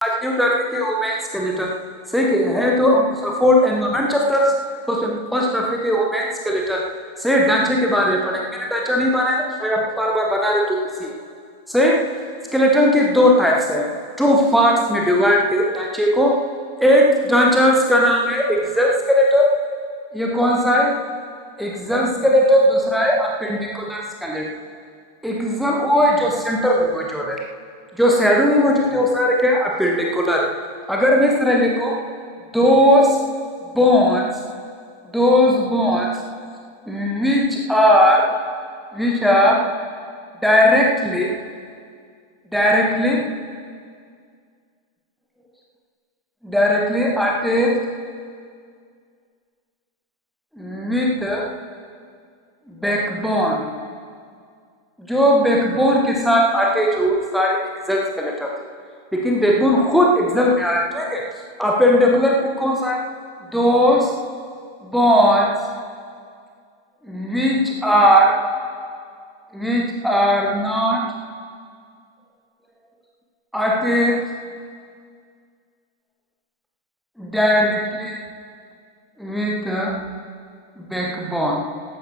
आज new topic है women skeleton. सही है तो फोर्थ एनवायरमेंट चैप्टर्स, उसमें फर्स्ट टॉपिक है वुमेन स्केलेटन। से ढांचे के बारे में पढ़ेंगे। मैंने ढांचा नहीं बनाया, शायद आप बार बार बना रहे तो इसी से स्केलेटन के दो टाइप्स है, टू पार्ट्स में डिवाइड किए ढांचे को। एक ढांचा का नाम है एक्सल स्केलेटन, ये कौन सा है? Axial skeleton. दूसरा है अपेंडिकुलर स्केलेटन। एक्सल वो है जो सेंटर में मौजूद है, जो शैडो में मौजूद है वो सारे क्या है? अपेंडिकुलर। अगर मैं इस तरह लिखूं, दोस bonds which are directly attached with backbone, जो बैकबोन के साथ अटैच हो सारे एक्सल स्केलेटन। लेकिन बैकबोन खुद एक्सल में आ रहा है, ठीक है। अपेंडिकुलर में कौन सा है? दोस bonds which are not attached directly with backbone,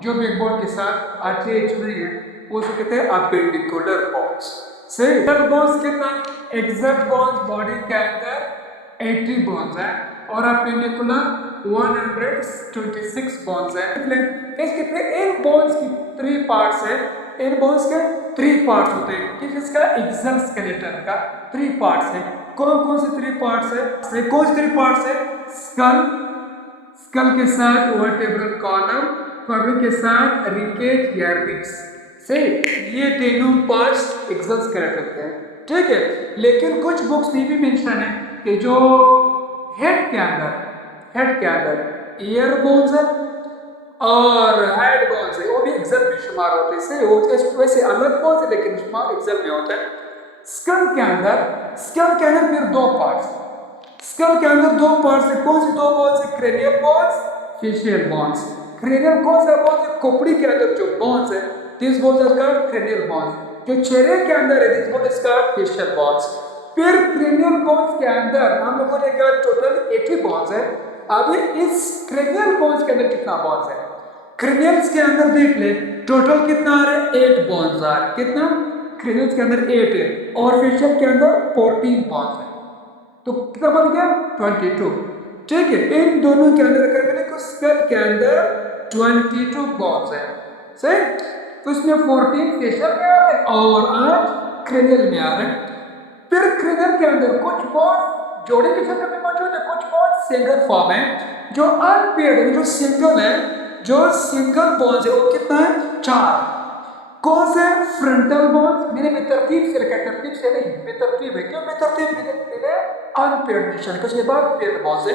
जो बैकबोन के साथ अटैच नहीं है वो उसको कहते हैं अपेंडिकुलर बॉन्ड्स। सही। एक्सल बॉन्ड्स कितना? एक्सल बॉन्ड्स बॉडी के अंदर 80 बॉन्ड्स है और अपेंडिकुलर 126 बॉन्ड्स है। इसके इन बॉन्ड्स की 3 पार्ट्स है, इन बॉन्ड्स के 3 पार्ट्स होते हैं। किस इसका? एक्सल स्केलेटन का 3 पार्ट्स है। कौन कौन से 3 पार्ट्स है? कौन से 3 पार्ट्स है? स्कल के साथ वर्टेब्रल कॉलम, कॉलम के साथ रिकेट या रिब्स से, ये तीनों पार्ट्स एक्सल स्केलेटन के हैं, ठीक है। लेकिन कुछ बुक्स में भी मेंशन है कि जो हेड के अंदर ईयर बोन्स है और हेड बोन्स है वो भी एक्सल में शुमार होते हैं। से वो वैसे अलग बोन्स है लेकिन शुमार एक्सल में होता है। स्कल के अंदर फिर 2 पार्ट्स, स्कल के अंदर 2 पार्ट्स है। कौन से 2 बोन्स है? Cranial bones, facial bones. Cranial कौन सा बोन्स है? खोपड़ी के अंदर जो बोन्स है, this bones are called cranial bones. जो चेहरे के अंदर है, this bones is called facial bones. फिर क्रेनियल बोन्स के अंदर हम लोगों ने कहा टोटल 80 बोन्स है। अभी इस क्रेनियल बोन्स के अंदर कितना बोन्स है? क्रेनियल्स के अंदर देख ले, टोटल कितना आ रहा है? 8 बोन्स आ रहे। कितना? क्रेनियल्स के अंदर 8 है और फेशियल के अंदर 14 बोन्स है, तो कितना बन गया? 22, ठीक है। इन दोनों के अंदर अगर मैंने कुछ स्कल के अंदर 22 बॉन्स है, सही। तो इसमें 14 फेशियल में आ रहे हैं और 8 क्रेनियल में आ रहे हैं। फिर क्रेनियल के अंदर कुछ बॉन्स जोड़े के शक्ल में मौजूद है, कुछ बॉन्स सिंगल फॉर्म है। जो अनपेयर्ड है, जो सिंगल है, जो सिंगल बॉन्स है वो कितना है? 4। कौन से? Frontal bones. मैंने बेतरतीब से रखा, तरतीब से नहीं, बेतरतीब है। क्यों बेतरतीब? मैंने पहले अनपेयर्ड निशान, उसके बाद पेयर्ड बॉन्स है।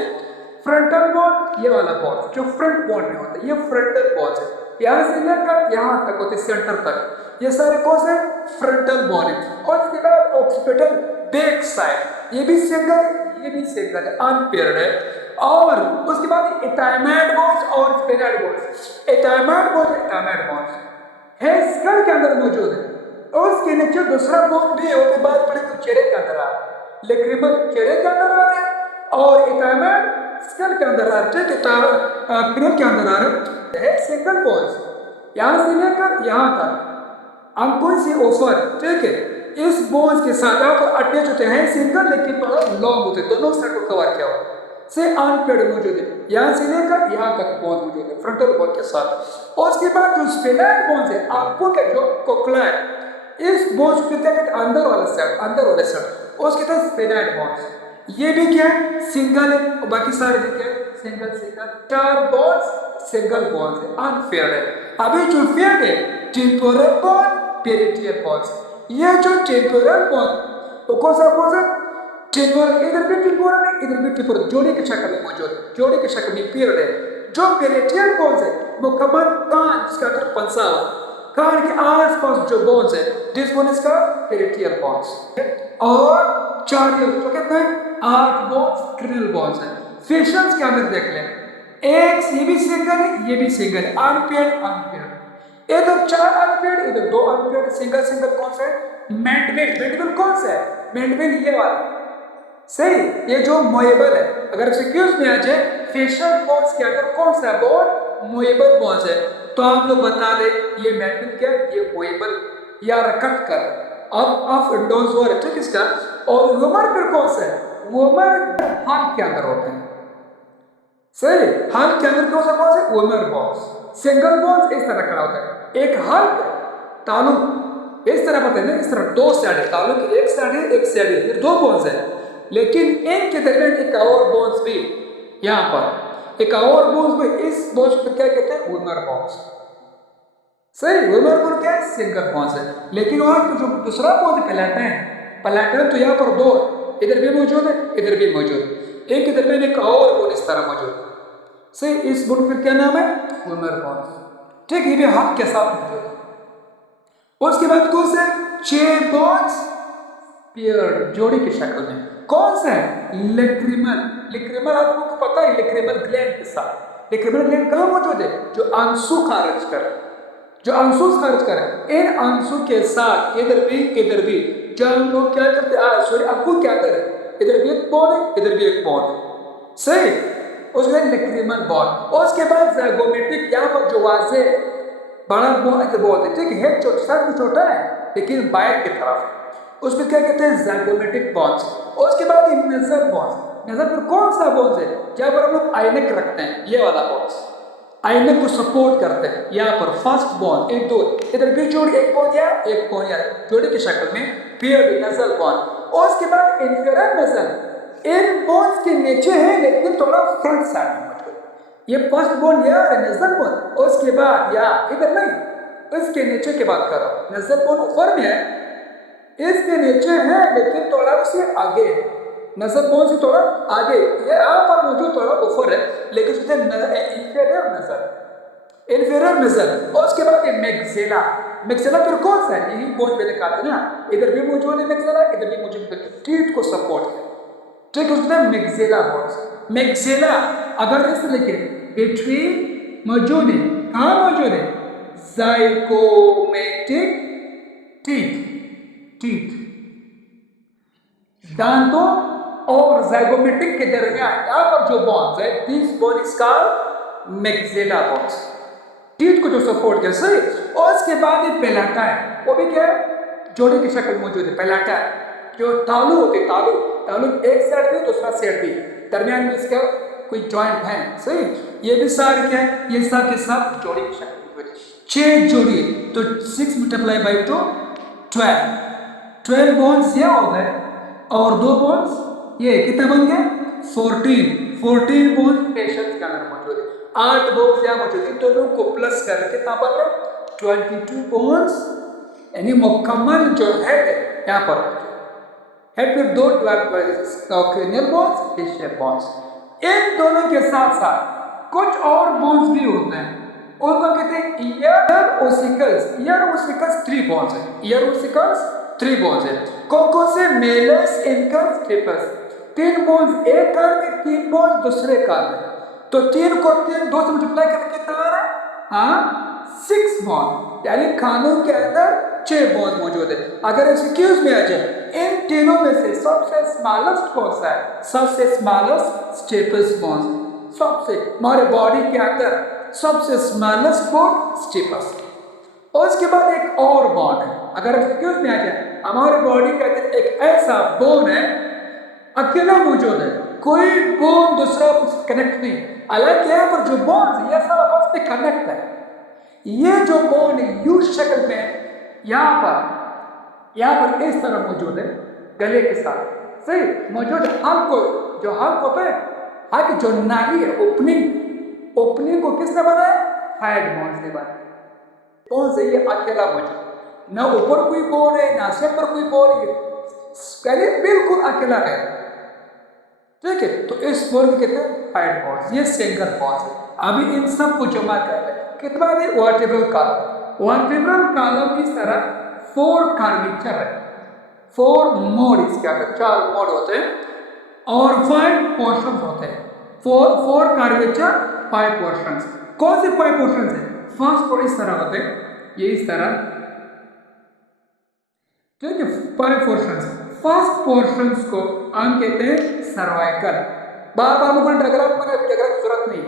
फ्रंटल बॉन्ड, ये वाला बॉन्ड जो फ्रंट बॉन्ड में होता है, ये फ्रंटल बॉन्स है। यहाँ से लेकर यहाँ तक होते, सेंटर तक, ये सारे कौन से? फ्रंटल बॉन्ड है। और इसके बाद ऑक्सीपिटल बैक साइड, ये भी सिंगल है, अनपेयर्ड है। और उसके बाद एटाइमैड बॉन्स और स्पेनाइड बॉन्स। एटाइमैड बॉन्स है स्कल के अंदर मौजूद है और उसके नीचे दूसरा बोन भी है, उसके बाद पड़े तो चेहरे के अंदर आ रहा है। लेक्रिमल चेहरे के अंदर आ रहे हैं और इटाइमैड स्कल के अंदर आ रहे हैं, क्रिनल के अंदर आ रहे हैं। सिंगल बोन्स यहाँ से लेकर यहाँ तक अंकुश से ओफर, ठीक है। इस बोन्स के साथ यहाँ पर अटैच होते हैं, सिंगल लेकिन थोड़ा लॉन्ग होते हैं, दोनों साइड को कवर किया हुआ से अनपेड मौजूद है। यहाँ से लेकर यहाँ तक बोन मौजूद है फ्रंटल बोन के साथ। और उसके बाद जो स्पेनाइड बोन्स है, आपको क्या जो कोक्ला है, इस बोन्स को कहते हैं अंदर वाले साइड उसके तहत स्पेनाइड बोन्स। ये भी क्या है? सिंगल है और बाकी सारे भी क्या है? सिंगल। 4 बोन्स सिंगल बोन्स है, अनफेयर्ड है। अभी जो फेयर्ड है, टेम्पोरल बोन, पेरिटियल बोन्स। ये जो टेम्पोरल बोन तो कौन सा बोन है? टेम्पोरल, इधर भी टेम्पोरल है, इधर भी टेम्पोरल, जोड़े के शक्ल में मौजूद है, जोड़े के शक्ल में पेयर्ड है। जो पेरिटियल बोन्स है मुकम्मल कान, जिसका अंदर पंसा हुआ, कान के आसपास जो बोन्स है, दिस बोन इसका पेरिटियल बोन्स। और 4 तो कहते हैं 8 बोन्स क्रिनल बोन्स है। फेशियल्स के अंदर देख लें, एक ये भी सिंगल है, ये भी सिंगल है, अनपेयर्ड। इधर 4 अनपेयर्ड, इधर 2 अनपेयर्ड। सिंगल कौन सा है? मैंडिबल कौन सा है? मैंडिबल ये वाला, सही। ये जो मोएबल है, अगर सिक्योर्स में आ जाए फेशियल बोन्स के अंदर कौन सा बोन मोएबल बोन्स है, तो आप लोग बता दे ये मेटल क्या, ये मोएबल या रकट कर ऑफ विंडोज और ठीक इसका। और वोमर फिर कौन सा है, वोमर हाल के अंदर होते हैं। सही, हाल के अंदर कौन से वोमर बोन्स। सिंगल बोन्स इस तरह खड़ा होता है, एक हाल तालु इस तरह पता है ना, इस तरह दो साइड है, तालु की एक साइड है एक साइड है, फिर दो बोन्स है। लेकिन इनके दरमियान एक और बोन्स भी यहाँ पर, एक और बोन्स भी, इस बोन्स को क्या कहते हैं, वोमर बोन्स। सही, वोमर बोन क्या है, सिंगल बोन्स है। लेकिन वहां जो दूसरा बोन्स पलाटन है, पलाटन तो यहाँ पर दो, इधर भी मौजूद है इधर भी मौजूद है, एक के दरमियान एक और बोन इस तरह मौजूद है। सही, इस बोन पर क्या नाम है, वोमर बोन्स। ठीक, ये भी हाथ के साथ मौजूद है। उसके बाद कौन से, 6 बोन्स पेयर जोड़ी की शक्ल में, कौन सा है, लेक्रिमल। लेक्रिमल आपको पता है, लेक्रिमल ग्लैंड के साथ। लेक्रिमल ग्लैंड कहाँ मौजूद है, जो आंसू खारिज करे, जो आंसू खारिज करे, इन आंसू के साथ इधर भी जब हम लोग क्या करते हैं, सॉरी आपको क्या करे, इधर भी एक बोन है इधर भी एक बोन है। सही, उसके लेक्रिमल बोन। और उसके बाद ज़ाइगोमेटिक, यहाँ पर जो वाजे बड़ा बोन के बोलते हैं, ठीक है, हेड छोटा, सर भी छोटा है लेकिन बाहर की तरफ, उसमें क्या कहते हैं, ज़ाइगोमेटिक बॉन्स। और उसके बाद नेजल बॉन्स। नेजल पर कौन सा बॉन्स है, जहाँ पर हम लोग आइनक रखते हैं, ये वाला बॉन्स आइनक को सपोर्ट करते हैं। यहाँ पर फर्स्ट बॉन्ड, एक दो, इधर भी जोड़ी, एक बॉन्ड या एक बॉन्ड या जोड़ी की शक्ल में पेयर्ड नेजल बॉन्ड। और उसके बाद इंफीरियर नेजल, इन बॉन्ड्स के नीचे है लेकिन थोड़ा फ्रंट साइड में मौजूद, ये फर्स्ट बॉन्ड या नेजल बॉन्ड। और उसके बाद या इधर नहीं, इसके नीचे की बात कर रहा हूँ, नेजल बॉन्ड ऊपर में है, इसके नीचे है लेकिन थोड़ा उससे आगे है, नजर बॉन्ड से थोड़ा आगे, ये यहाँ पर मौजूद थोड़ा ऊपर है लेकिन उससे इंफीरियर नजर, इंफीरियर नजर। और उसके बाद ये मैक्सिला। मैक्सिला फिर कौन सा है, यही बोन मैंने कहा था ना, इधर भी मौजूद है मैक्सिला, इधर भी मौजूद है, टीथ को सपोर्ट है, ठीक है, उसका मैक्सिला बोन्स। मैक्सिला अगर इस लिखे बिटवीन मौजूद है, कहाँ मौजूद है, ज़ाइगोमेटिक टीथ, टीथ दांतों और ज़ाइगोमेटिक के दरमियान यहाँ पर जो बॉन्स है, this bone is called maxilla bones, teeth को जो सपोर्ट कर। सही, और इसके बाद ये पेलाटा है, वो भी क्या है, जोड़े की शक्ल मौजूद है, पेलाटा जो तालु होते, तालु तालु एक साइड भी दूसरा साइड भी, दरमियान में इसका कोई जॉइंट है। सही, ये भी सारे क्या है, ये सब के सब जोड़ी की शक्ल मौजूद है। 6 जोड़ी, तो 6 मल्टीप्लाई बाई 2 12 बोन्स ये हो गए, और 2 बोन्स ये कितना बन गया, 14 बोन्स पेशेंट के अंदर मौजूद है, 8 बोन्स यहाँ मौजूद है, दोनों को प्लस करके कितना बन रहा, 22 बोन्स, यानी मुकम्मल जो हेड है यहाँ पर, हेड पे 2 क्रेनियल बोन्स, फेशियल बोन्स। इन दोनों के साथ साथ कुछ और बोन्स भी होते हैं, उनको कहते हैं year ossicles. Year ossicles 3 bones है, ईयर ओसिकल्स 3 बोन्स है। कौन से, मेलस, इनकस, स्टेपस, 3 बोन्स एक कान में, 3 बोन्स दूसरे कान में, तो 3 को 3 2 से मल्टीप्लाई करके कितना आ रहा है, हाँ 6 बोन, यानी कानों के अंदर 6 बोन मौजूद है। अगर एक्सक्यूज में आ जाए, इन तीनों में से सबसे स्मॉलेस्ट कौन सा है, सबसे स्मॉलेस्ट स्टेपस बोन, सबसे हमारे बॉडी के अंदर सबसे स्मॉलेस्ट बोन स्टेपस। और उसके बाद एक और बोन है, अगर एक्सक्यूज में आ जाए, हमारे बॉडी के अंदर एक ऐसा बोन है अकेला मौजूद है, कोई बोन दूसरा कनेक्ट नहीं, हालांकि यहाँ पर जो बोन ये सब आपस में कनेक्ट है। ये जो बोन यू शक्ल में यहाँ पर इस तरह मौजूद है, गले के साथ, सही मौजूद है। हल्क को, जो हल्क होता है, हल्क जो नाली है, ओपनिंग को किसने बनाया, हेड बोन ने बनाया। बोन से ये अकेला मौजूद, ना ऊपर कोई बोन है ना सिर पर कोई बोन है, गले बिल्कुल अकेला है, ठीक है। तो इस बोन को कहते हैं हेड बोन, ये सिंगल बोन है। अभी इन सब को जमा कर ले, कितना है वर्टेब्रल कॉलम। वर्टेब्रल कॉलम इस तरह 4 कर्वेचर है, 4 मोड, इसके अंदर 4 मोड होते हैं और 5 पोर्शन होते हैं, 4 कर्वेचर 5 पोर्शन। कौन से 5 पोर्शन है, फर्स्ट पोर्शन इस तरह होते हैं, ये इस तरह, ठीक है, 5 पोर्शन। फर्स्ट पोर्शंस को हम कहते हैं सर्वाइकल। बार बार मैं डायग्राम बनाने की जरूरत नहीं,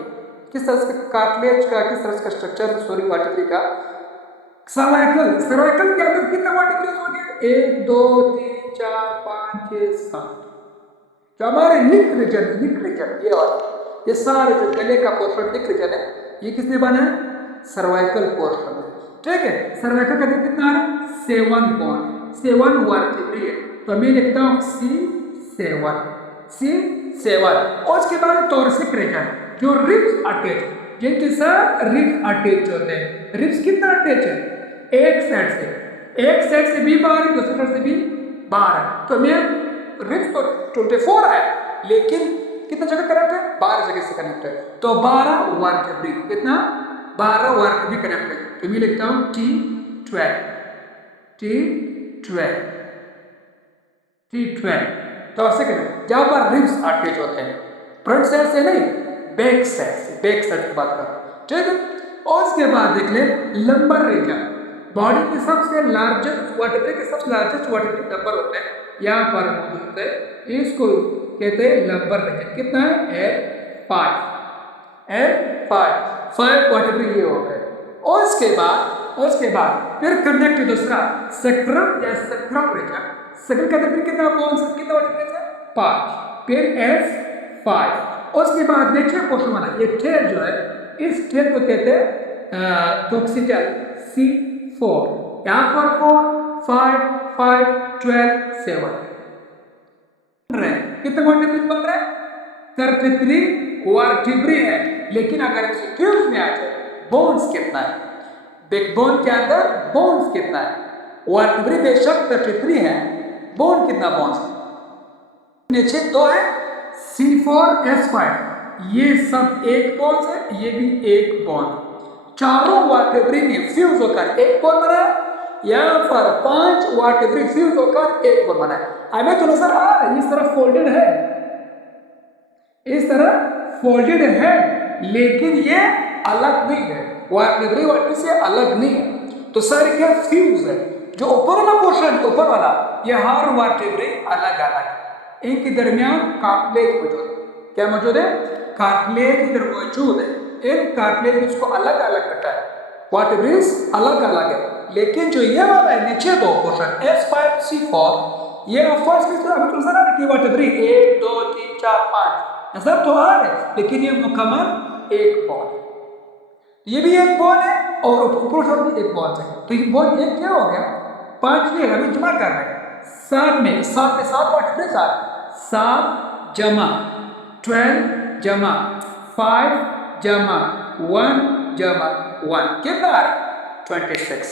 किस तरह से कार्टिलेज का, किस तरह का स्ट्रक्चर सॉरी वर्टिब्रे का। सर्वाइकल के अंदर कितने वर्टिब्रे हो गए? 1 2 3 4 5 6 7। जो हमारे निक रीजन ये वाला, ये सारे जो गले का पोर्शन निक रीजन है, ये किसने बना है? सर्वाइकल पोर्शन है। ठीक है, सर्वाइकल का कितना है? 7 बोन, 7 वर्टिब्रे। तो मैं लिखता हूँ C7 C7। और उसके बाद टॉर्सिक रीजन जो रिब्स अटैच, जिनके साथ रिब्स अटैच होते हैं। रिब्स कितना अटैच है? एक साइड से भी 12, दूसरी साइड से भी 12। तो मैं रिब्स तो 24 है, लेकिन कितना जगह कनेक्ट है? 12 जगह से कनेक्ट है। तो 12 वर्टिब्रे, कितना? 12 वर्टिब्रे कनेक्ट है। तो मैं लिखता हूँ T12 तो ऐसे करें जहां पर रिब्स अटैच होते हैं, फ्रंट साइड से नहीं, बैक साइड की बात कर। ठीक है, और उसके बाद देख ले लंबर रीजन, बॉडी के सबसे लार्जेस्ट वर्टिब्रे के सबसे लार्जेस्ट वर्टिब्रे लंबर होते हैं, यहाँ पर मौजूद होते हैं। इसको कहते हैं लंबर रीजन। कितना है? L5 वर्टिब्रे ये हो गए। और उसके बाद फिर कनेक्ट दूसरा सेक्रम या सेक्रम रीजन। सेक्रम का कितना बोन्स, कितना वर्टिब्रे है? 5। फिर S5। उसके बाद नेक्स्ट पोर्शन वाला ये टेल जो है, इस टेल को कहते हैं टॉक्सिटल C4। यहाँ पर 4 5 5 12 7 कितने वर्टिब्रे बन रहे हैं? 33 वर्टिब्रे है। लेकिन अगर फ्यूज में आ जाए बोन्स कितना है, बैकबोन के अंदर बोन्स कितना है? वर्टिब्रे बेशक 33 है, बोन कितना बोन्स है? नीचे 2 है C4 S5, ये सब एक बोन्स है, ये भी एक बोन। चारों वर्टिब्रे ने फ्यूज होकर एक बोन बना है। यहाँ पर 5 वर्टिब्रे फ्यूज होकर एक बोन बना है। हमें तो नजर आ रहा है इस तरह फोल्डेड है, लेकिन ये अलग नहीं है, वर्टिब्रे से अलग नहीं है। तो सर क्या फ्यूज है? जो ऊपर वाला पोर्शन, ऊपर वाला, ये हर वर्टिब्रे अलग है। इनके दरमियान कार्टिलेज मौजूद है। क्या मौजूद है? कार्टिलेज इधर मौजूद है। इन कार्टिलेज इसको अलग अलग करता है, वर्टिब्रेस अलग अलग है। लेकिन जो ये वाला है नीचे दो पोर्शन S5 C4, ये फर्स्ट में तो हमें नजर आ रहा है कि वर्टिब्रे 1 2 3 4 5 नजर तो आ रहा है, लेकिन ये मुकम्मल एक बोन है। ये भी एक बोन है और ऊपर भी एक बोन है। तो ये बोन एक क्या हो गया? 5 में अभी जमा कर रहे हैं। 7 में 7 वर्टिब्रे 7 जमा 12 जमा 5 जमा 1 जमा 1 कितना आ रहा है? 26।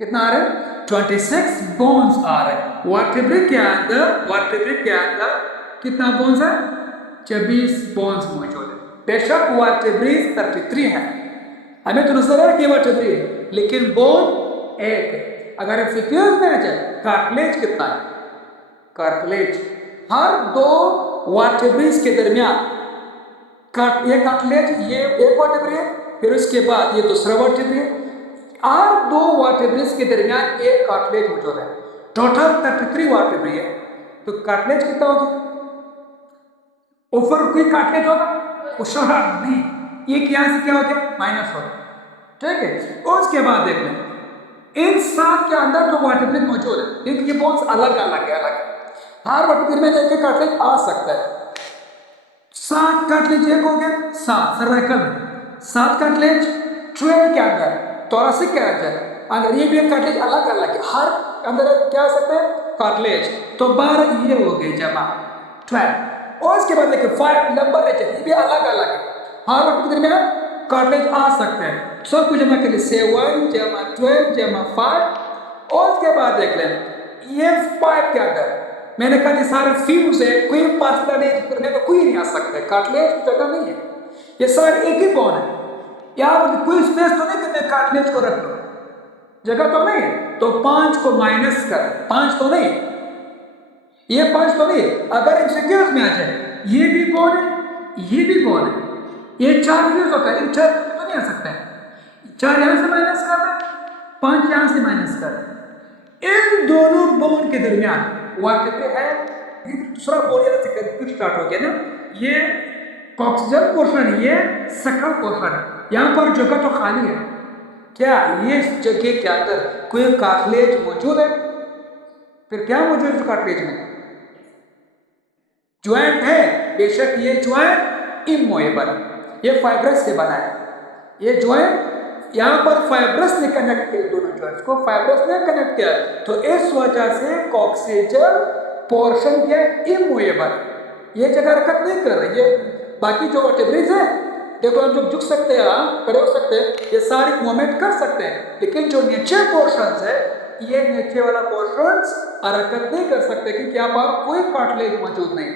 कितना आ रहा है? 26 बोन्स आ रहे हैं। वर्टिब्रे के अंदर कितना बोन्स है? 24 बोन्स मौजूद है। बेशक वर्टिब्रे 33 है, हमें तो नजर आ रहा है कि वर्टिब्रे है, लेकिन बोन एक है। अगर फ्यूज में आ जाए कार्टिलेज कितना है? कार्टिलेज हर 2 वर्टिब्रेस के दरमियान ये कार्टिलेज, ये एक वर्टिब्रे है, फिर उसके बाद ये दूसरा वर्टिब्रे, हर 2 वर्टिब्रेस के दरमियान एक कार्टिलेज मौजूद है। टोटल 33 वर्टिब्रे है। तो कार्टिलेज कितना होगा? ऊपर कोई कार्टिलेज होगा? उसका नहीं, ये क्या से क्या हो गया? माइनस हो गया। ठीक है, और उसके बाद देख लें इन 7 के अंदर जो वर्टिब्रे मौजूद है, इनके बोन्स अलग है। हर वर्टिब्रे में एक कार्टिलेज आ सकता है। 7 कार्टिलेज एक हो गया, 7 सर्वाइकल में, 7 कार्टिलेज 12 के अंदर, थोरैसिक के अंदर ये भी एक कार्टिलेज अलग है। हर अंदर क्या हो सकता है? कार्टिलेज। तो 12 ये हो गए जमा 12। और इसके बाद देखिए 5 नंबर है, ये भी अलग है। हर वर्टिब्रे में कार्टिलेज आ सकते हैं। सब कुछ जमा कर लिए 7 जमा 12 जमा 5। और उसके बाद देख लें ये 5 के अंदर मैंने कहा कि सारे फ्यूज है, कोई पर्सनलाइज करने में कोई नहीं आ सकता है, कार्टिलेज की जगह नहीं है, ये सारे एक ही बोन है। यार कोई स्पेस तो नहीं कि मैं कार्टिलेज को रख लूं, जगह तो नहीं है। तो 5 को माइनस कर, 5 तो नहीं, ये 5 तो नहीं। अगर इंसिक्योर्स में आ जाए ये भी बोन है, ये भी बोन है, ये 4 फ्यूज होता है, इन 4 तो नहीं आ सकता है। 4 यहां से माइनस कर दे, 5 यहां से माइनस कर। इन दोनों बोन के दरमियान वर्टिब्रे है, ये दूसरा बोन यहाँ से कुछ स्टार्ट हो गया ना, ये कॉक्सियल पोर्शन, ये सक्राल पोर्शन है, यहाँ पर जगह तो खाली है। क्या ये जगह के अंदर कोई कार्टिलेज मौजूद है? फिर क्या मौजूद है कार्टिलेज में? ज्वाइंट है, बेशक ये ज्वाइंट इमूवेबल, ये फाइब्रस से बना है। ये ज्वाइंट यहाँ पर फाइब्रस ने कनेक्ट किया, दोनों ज्वाइंट्स को फाइब्रस ने कनेक्ट किया, तो इस वजह से कॉक्सियल पोर्शन क्या इमूवेबल, ये जगह हरकत नहीं कर रही है। बाकी जो वर्टिब्रेज है देखो, हम लोग झुक सकते हैं, खड़े हो सकते हैं, ये सारी मूवमेंट कर सकते हैं, लेकिन जो नीचे पोर्शंस है, ये नीचे वाला पोर्शंस हरकत नहीं कर सकते क्योंकि यहाँ पर कोई कार्टिलेज मौजूद नहीं।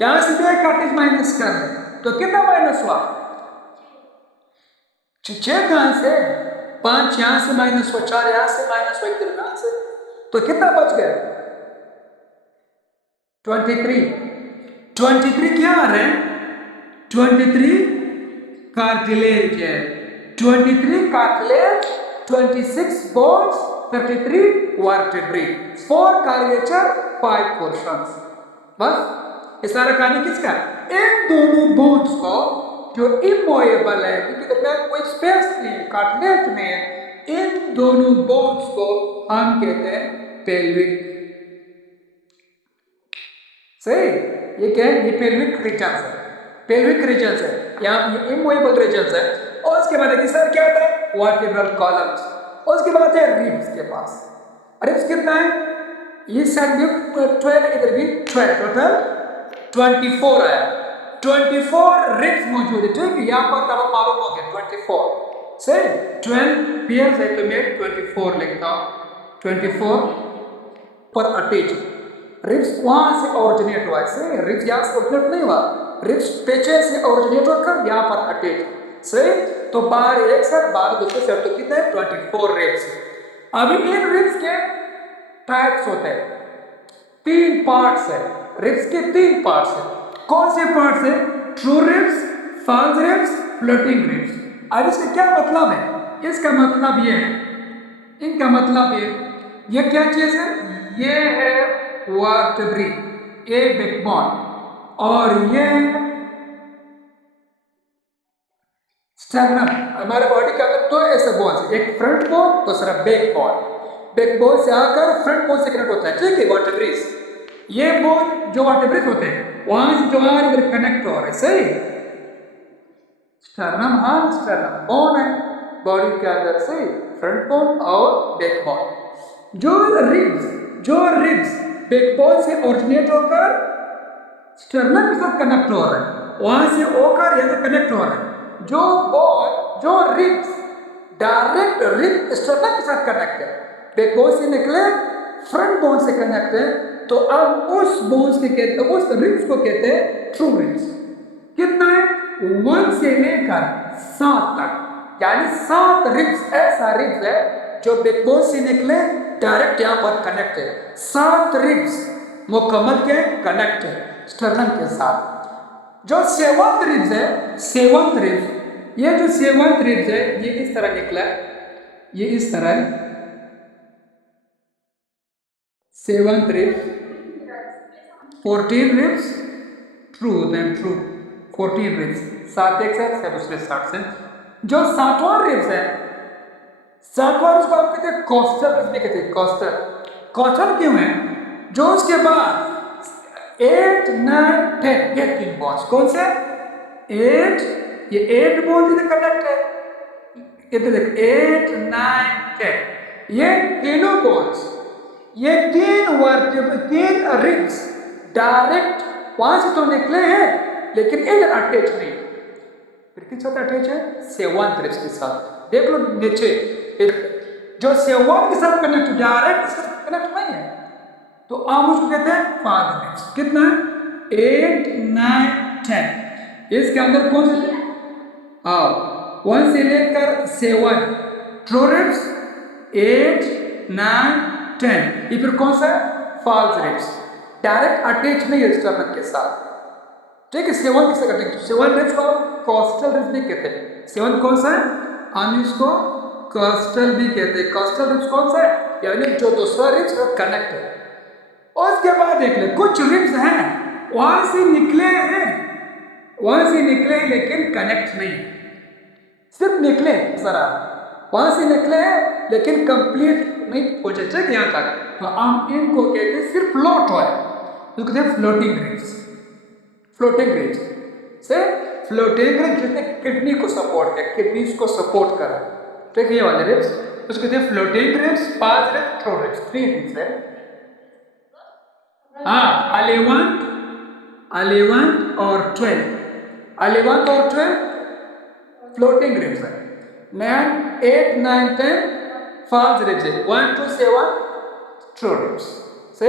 यहाँ से भी कार्टिलेज माइनस कर रहे हैं, तो कितना माइनस हुआ? 6 कहां से? 5 यहाँ से माइनस हुआ, 4 यहाँ से माइनस हुआ, इधर कहां से, तो कितना बच गया? 23 क्या आ रहे हैं? 23 कार्टिलेज है, 23 cartilage, 26 bones, 33 vertebrae, 4 curvature, 5 portions. बस ये सारा कहानी किसका? इन दोनों बोन्स को जो इमूवेबल है, क्योंकि दरमियान कोई स्पेस नहीं कार्टिलेज में, इन दोनों बोन्स को हम कहते हैं पेल्विक। सही, ये क्या है? ये पेल्विक रीजन्स है, पेल्विक रीजन्स है, यहाँ ये इमूवेबल रीजन्स है। और उसके बाद देखिए सर क्या होता है? Vertebral columns. और उसके बाद है रिब्स के पास। रिब्स कितना है? इस साइड भी 12, इधर भी 12, टोटल 24 आया। 24 रिब्स मौजूद है, ठीक है, यहाँ पर तब मालूम हो गया 24 से 12 पेयर्स है, तो मैं 24 लिखता हूँ, 24 पर अटैच। रिब्स वहां से ओरिजिनेट हुआ है, रिब्स यहाँ से ओरिजिनेट नहीं हुआ, रिब्स पेचे से ओरिजिनेट होकर यहाँ पर अटैच। सही, तो 12 एक साथ 12 दूसरे से, तो कितने? 24 रिब्स। अभी इन रिब्स के टाइप्स होते हैं, 3 पार्ट्स है, रिब्स के 3 पार्ट्स है। कौन से पार्ट्स है? True ribs, false ribs, floating ribs. अब इसका क्या मतलब है? इसका मतलब ये है, इनका मतलब ये क्या चीज है? ये है वर्टिब्रे, ये बैकबोन, और ये स्टर्नम। हमारे बॉडी के अंदर 2 ऐसे बोन्स, एक फ्रंट बोन, दूसरा बैक बोन। बैक बोन से आकर फ्रंट बोन से कनेक्ट होता है, ठीक है, वर्टिब्रेस। ये बोन जो वर्टिब्रेस होते हैं वहां से जो इधर कनेक्ट हो रहे, सही। स्टर्नम, हाँ स्टर्नम बोन है बॉडी के अंदर से, फ्रंट बोन और बैक बोन। जो रिब्स बैकबोन से ओरिजिनेट होकर स्टर्नम के साथ कनेक्ट हो रहा है, वहां से होकर यहाँ कनेक्ट हो रहा है। जो रिब्स डायरेक्ट रिब स्टर्नम के साथ कनेक्ट है, बैकबोन से निकले फ्रंट बोन से कनेक्ट है, तो अब उस बोन्स के कहते हैं, उस रिब्स को कहते हैं ट्रू रिब्स। कितना है? 1 से लेकर 7 तक, यानी 7 रिब्स ऐसा रिब्स है जो बैकबोन से निकले डायरेक्ट यहाँ पर कनेक्ट है। 7 रिब्स मुकम्मल के कनेक्ट है स्टर्नम के साथ। जो 7th रिब्स है, 7th रिब्स, ये जो 7th रिब्स है ये इस तरह निकला है, ये इस तरह है 7th ribs. 14 ribs true, then true 14 ribs, 7 एक साथ 7 दूसरे 7 से। जो 7वां रिब्स है, 7वां रिब्स को हम कहते हैं कॉस्टल रिब्स भी कहते हैं, कॉस्टल। कॉस्टल क्यों है? जो उसके बाद 8, 9, 10 ये 3 बोन्स, कौन से? 8, ये 8 बोन्स इधर कनेक्ट है, इधर देख 8, 9, 10 ये तीनों बोन्स, ये 3 रिब्स डायरेक्ट वहां से तो निकले हैं लेकिन इधर अटैच नहीं। फिर किस साथ अटैच है? 7th रिब्स के साथ। देख लो नीचे, जो 7 के साथ कनेक्ट डायरेक्ट कनेक्ट नहीं है, तो आप उसको कहते हैं फॉल्स रिब्स। कितना है? 8, 9, 10। इसके अंदर कौन से? हाँ, 1 से लेकर 7 ट्रू रिब्स, 8, 9, 10। ये फिर कौन सा है? फॉल्स रिब्स, डायरेक्ट अटैच नहीं है स्टर्नम के साथ, ठीक है। 7 किससे कनेक्ट? 7 रिब्स को कॉस्टल रिब्स भी कहते हैं। 7 कौन सा है? हम इसको कॉस्टल भी कहते हैं। कॉस्टल रिब्स कौन सा है? यानी जो दूसरा रिब्स कनेक्ट है, उसके बाद देख ले कुछ रिब्स हैं वहां से निकले हैं, वहां से निकले हैं लेकिन कनेक्ट नहीं, सिर्फ निकले जरा वहां से निकले हैं लेकिन कंप्लीट नहीं पहुंचे ठीक यहाँ तक, तो हम इनको कहते हैं सिर्फ फ्लोट हुआ है, तो कहते हैं फ्लोटिंग रिब्स। फ्लोटिंग रिब्स से फ्लोटिंग रिब्स जिसने किडनी को सपोर्ट किया, किडनीज को सपोर्ट करा, ठीक है ये वाले रिब्स उसको कहते हैं फ्लोटिंग रिब्स, पांच ribs, three ribs, three ribs है। हाँ 11 11 और 12, 11 और 12 फ्लोटिंग रिब्स है, 9 8 9 10 पांच रिब्स है, 1 2 7 थ्रो रिब्स से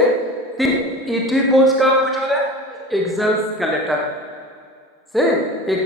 तीन ईटी बोन्स का वजूद है, एक्सोस्केलेटन से एक